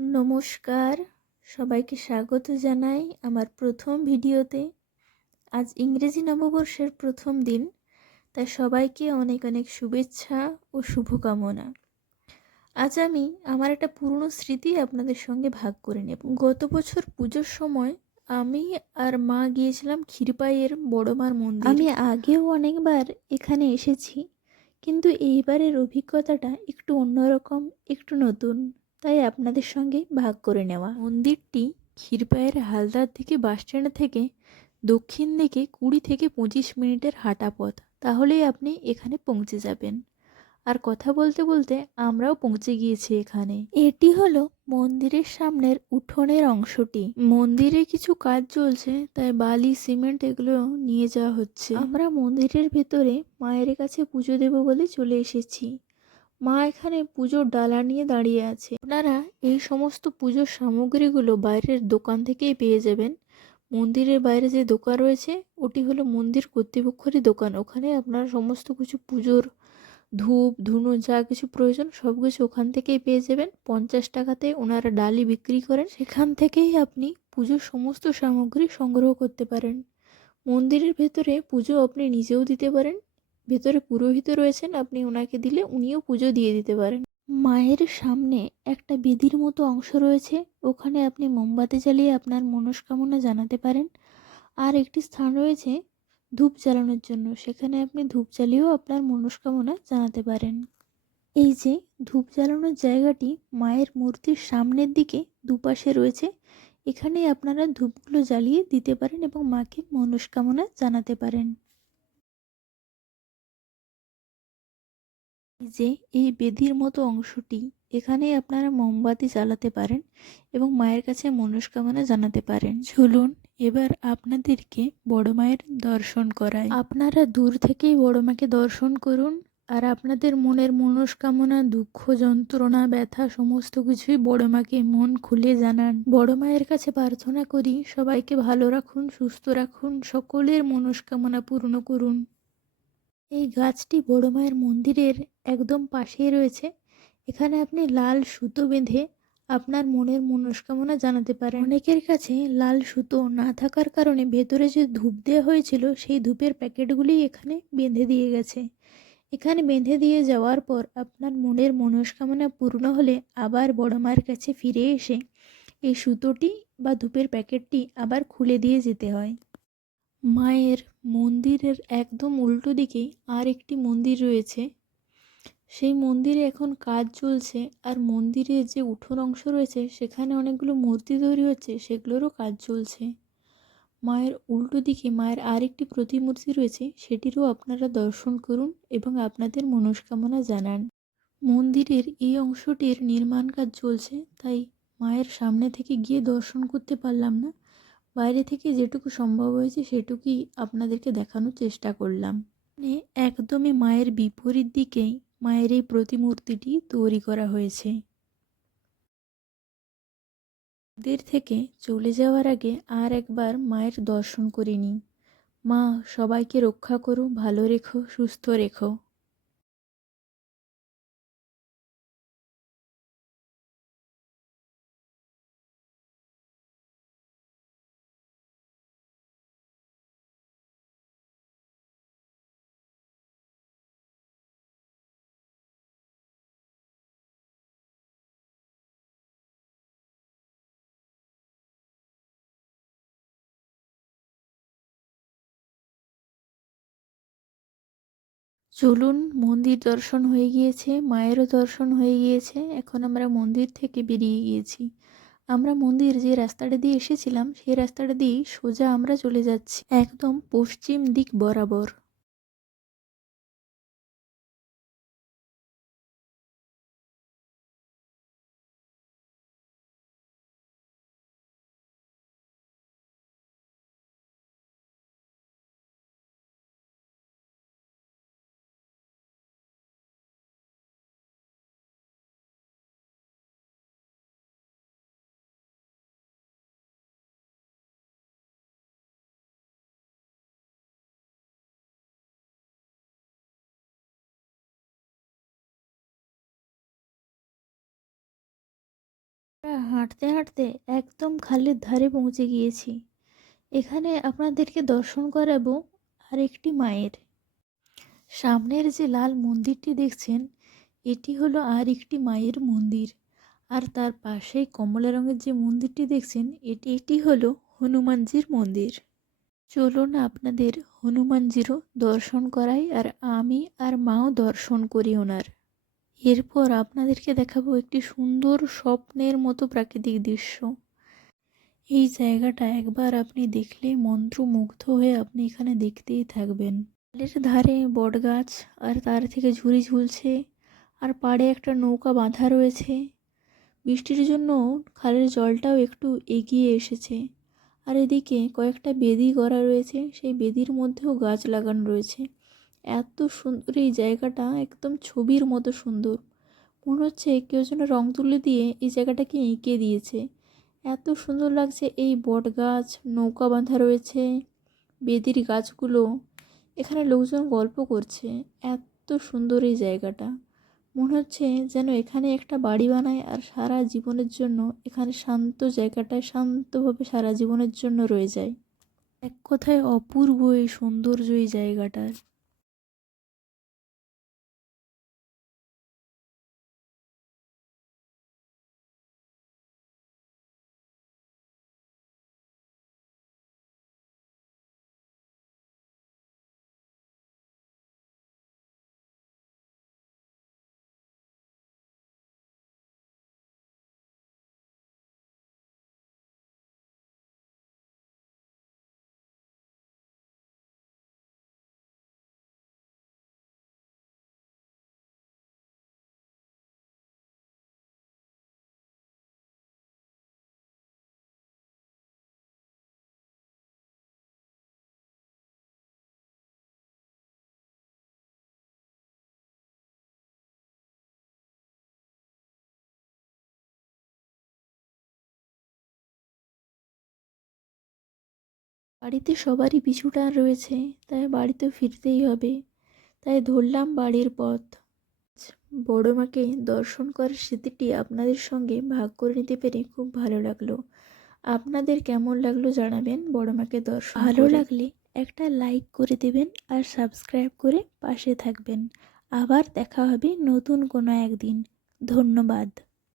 নমস্কার, সবাইকে স্বাগত জানাই আমার প্রথম ভিডিওতে। আজ ইংরেজি নববর্ষের প্রথম দিন, তাই সবাইকে অনেক অনেক শুভেচ্ছা ও শুভকামনা। আজ আমি আমার একটা পুরনো স্মৃতি আপনাদের সঙ্গে ভাগ করে নেব। গত বছর পুজোর সময় আমি আর মা গিয়েছিলাম ক্ষীরপাইয়ের বড় মার মন্দির। আমি আগেও অনেকবার এখানে এসেছি, কিন্তু এইবারের অভিজ্ঞতাটা একটু অন্যরকম, একটু নতুন, তাই আপনাদের সঙ্গে ভাগ করে নেওয়া। মন্দিরটি ক্ষীরপাইয়ের হালদার দিকে বাসস্ট্যান্ড থেকে দক্ষিণ দিকে 20 থেকে 25 মিনিটের হাঁটা পথ, তাহলেই আপনি এখানে পৌঁছে যাবেন। আর কথা বলতে বলতে আমরাও পৌঁছে গিয়েছি এখানে। এটি হলো মন্দিরের সামনের উঠোনের অংশটি। মন্দিরে কিছু কাজ চলছে, তাই বালি সিমেন্ট এগুলো নিয়ে যাওয়া হচ্ছে। আমরা মন্দিরের ভেতরে মায়ের কাছে পুজো দেব বলে চলে এসেছি। মা এখানে পুজোর ডালা নিয়ে দাঁড়িয়ে আছে। আপনারা এই সমস্ত পুজোর সামগ্রীগুলো বাইরের দোকান থেকেই পেয়ে যাবেন। মন্দিরের বাইরে যে দোকান রয়েছে ওটি হলো মন্দির কর্তৃপক্ষেরই দোকান। ওখানে আপনারা সমস্ত কিছু পুজোর ধূপ ধুনো যা কিছু প্রয়োজন সব কিছু ওখান থেকেই পেয়ে যাবেন। 50 টাকাতে ওনারা ডালি বিক্রি করেন, সেখান থেকেই আপনি পুজোর সমস্ত সামগ্রী সংগ্রহ করতে পারেন। মন্দিরের ভেতরে পুজো আপনি নিজেও দিতে পারেন। ভেতরে পুরোহিত রয়েছেন, আপনি ওনাকে দিলে উনিও পুজো দিয়ে দিতে পারেন। মায়ের সামনে একটা বেদির মতো অংশ রয়েছে, ওখানে আপনি মোমবাতি জ্বালিয়ে আপনার মনস্কামনা জানাতে পারেন। আর একটি স্থান রয়েছে ধূপ জ্বালানোর জন্য, সেখানে আপনি ধূপ জ্বালিয়েও আপনার মনস্কামনা জানাতে পারেন। এই যে ধূপ জ্বালানোর জায়গাটি মায়ের মূর্তির সামনের দিকে দুপাশে রয়েছে, এখানেই আপনারা ধূপগুলো জ্বালিয়ে দিতে পারেন এবং মাকে মনস্কামনা জানাতে পারেন। যে এই বেদির মতো অংশটি, এখানে আপনারা মোমবাতি জ্বালাতে পারেন এবং মায়ের কাছে মনস্কামনা জানাতে পারেন। চলুন এবার আপনাদেরকে বড় মায়ের দর্শন করাই। আপনারা দূর থেকেই বড় মাকে দর্শন করুন আর আপনাদের মনের মনস্কামনা, দুঃখ, যন্ত্রণা, ব্যথা সমস্ত কিছুই বড় মাকে মন খুলে জানান। বড় মায়ের কাছে প্রার্থনা করি সবাইকে ভালো রাখুন, সুস্থ রাখুন, সকলের মনস্কামনা পূর্ণ করুন। এই গাছটি বড় মায়ের মন্দিরের একদম পাশেই রয়েছে। এখানে আপনি লাল সুতো বেঁধে আপনার মনের মনস্কামনা জানাতে পারেন। অনেকের কাছে লাল সুতো না থাকার কারণে ভেতরে যে ধূপ দেওয়া হয়েছিল সেই ধূপের প্যাকেটগুলি এখানে বেঁধে দিয়ে গেছে। এখানে বেঁধে দিয়ে যাওয়ার পর আপনার মনের মনস্কামনা পূর্ণ হলে আবার বড় মায়ের কাছে ফিরে এসে এই সুতোটি বা ধূপের প্যাকেটটি আবার খুলে দিয়ে যেতে হয়। মায়ের মন্দিরের একদম উল্টো দিকেই আর একটি মন্দির রয়েছে। সেই মন্দিরে এখন কাজ চলছে, আর মন্দিরের যে উঠোন অংশ রয়েছে সেখানে অনেকগুলো মূর্তি তৈরি হচ্ছে, সেগুলোরও কাজ চলছে। মায়ের উল্টো দিকে মায়ের আরেকটি প্রতিমূর্তি রয়েছে, সেটিরও আপনারা দর্শন করুন এবং আপনাদের মনস্কামনা জানান। মন্দিরের এই অংশটির নির্মাণ কাজ চলছে, তাই মায়ের সামনে থেকে গিয়ে দর্শন করতে পারলাম না। বাইরে থেকে যেটুকু সম্ভব হয়েছে সেটুকুই আপনাদেরকে দেখানোর চেষ্টা করলাম। একদমই মায়ের বিপরীত দিকেই মায়ের এই প্রতিমূর্তিটি তৈরি করা হয়েছে। মন্দির থেকে চলে যাওয়ার আগে আর একবার মায়ের দর্শন করে নিই। মা সবাইকে রক্ষা করো, ভালো রেখো, সুস্থ রেখো। চলুন, মন্দির দর্শন হয়ে গিয়েছে, মায়েরও দর্শন হয়ে গিয়েছে, এখন আমরা মন্দির থেকে বেরিয়ে গিয়েছি। আমরা মন্দির যে রাস্তাটা দিয়ে এসেছিলাম সেই রাস্তাটা দিয়েই সোজা আমরা চলে যাচ্ছি একদম পশ্চিম দিক বরাবর। হাঁটতে হাঁটতে একদম খালের ধারে পৌঁছে গিয়েছি। এখানে আপনাদেরকে দর্শন করাবো আরেকটি মায়ের। সামনের যে লাল মন্দিরটি দেখছেন, এটি হলো আর একটি মায়ের মন্দির। আর তার পাশেই কমলা রঙের যে মন্দিরটি দেখছেন, এটি হলো হনুমানজির মন্দির। চলুন আপনাদের হনুমানজিরও দর্শন করাই, আর আমি আর মাও দর্শন করি ওনার। এরপর আপনাদেরকে দেখাবো একটি সুন্দর স্বপ্নের মতো প্রাকৃতিক দৃশ্য। এই জায়গাটা একবার আপনি দেখলেই মন্ত্রমুগ্ধ হয়ে আপনি এখানে দেখতেই থাকবেন। খালের ধারে বটগাছ, আর তার থেকে ঝুড়ি ঝুলছে, আর পাড়ে একটা নৌকা বাঁধা রয়েছে। বৃষ্টির জন্য খালের জলটাও একটু এগিয়ে এসেছে। আর এদিকে কয়েকটা বেদি করা রয়েছে, সেই বেদির মধ্যেও গাছ লাগানো রয়েছে। এত সুন্দর এই জায়গাটা, একদম ছবির মতো সুন্দর। মনে হচ্ছে কেউ যেন রং তুলি দিয়ে এই জায়গাটাকে এঁকে দিয়েছে। এত সুন্দর লাগছে। এই বট গাছ, নৌকা বাঁধা রয়েছে, বেদির গাছগুলো, এখানে লোকজন গল্প করছে। এত সুন্দর এই জায়গাটা, মনে হচ্ছে যেন এখানে একটা বাড়ি বানায় আর সারা জীবনের জন্য এখানে শান্ত জায়গাটায় শান্তভাবে সারা জীবনের জন্য রয়ে যায়। এক কথায় অপূর্ব এই সৌন্দর্য এই জায়গাটার। বাড়িতে সবারই পিছু টান রয়েছে, তাই বাড়িতে ফিরতেই হবে। তাই ধরলাম বাড়ির পথ। বড় মাকে দর্শন করার স্মৃতিটি আপনাদের সঙ্গে ভাগ করে নিতে পেরে খুব ভালো লাগলো। আপনাদের কেমন লাগলো জানাবেন। বড় মাকে দর্শন ভালো লাগলে একটা লাইক করে দেবেন, আর সাবস্ক্রাইব করে পাশে থাকবেন। আবার দেখা হবে নতুন কোনো একদিন। ধন্যবাদ।